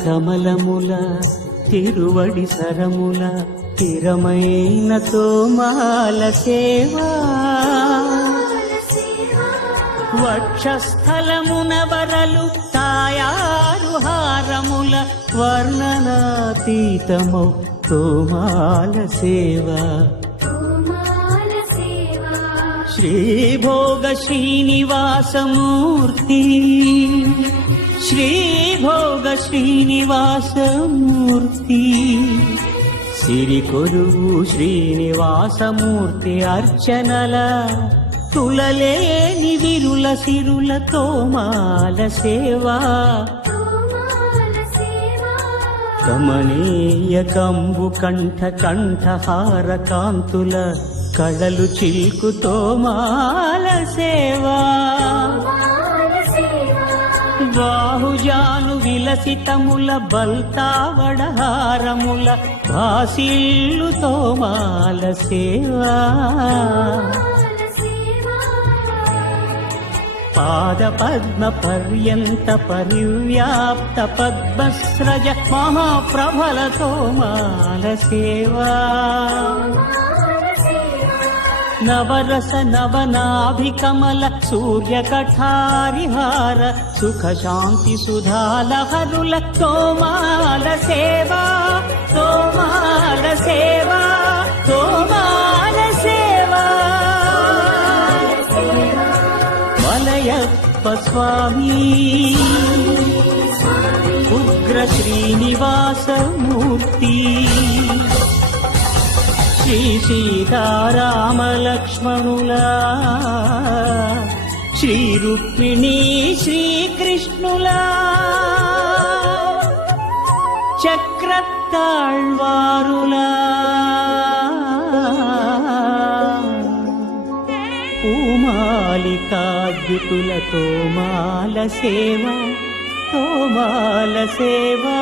కమలముల తిరువడి సరముల స్థిరమైన తోమాల సేవా వక్షస్థలమున వరలు తాయారు హారముల వర్ణనాతీతమౌ తోమాల సేవా శ్రీభోగ శ్రీనివాసమూర్తి శ్రీభోగ శ్రీనివాసమూర్తి సిరికొరువు శ్రీనివాసమూర్తి అర్చనల తులలేని విరుల సిరుల తోమాల సేవా కమనీయ కంబు కంఠ కంఠహార కాంతుల కళలు చిల్కు తోమాల సేవా బాహుజాను విలసితముల బల్తావడహారముల భాసిల్లు తోమాల సేవా పాద పద్మ పర్యంత పరివ్యాప్త పద్మస్రజ మహాప్రభల తోమాల సేవా నవరస నవనాభికమల సూర్యకఠారిహార సుఖ శాంతి సుధాలహరుల తోమాల సేవా తోమాల సేవా తోమాల సేవా మలయప్ప స్వామి ఉగ్ర శ్రీనివాసమూర్తి శ్రీ సీతారామలక్ష్మణులా శ్రీ రుక్మిణీ శ్రీకృష్ణులా చక్రతాళ్వారులా పూమాలికాద్యుతుల తోమాల సేవా తోమాల సేవా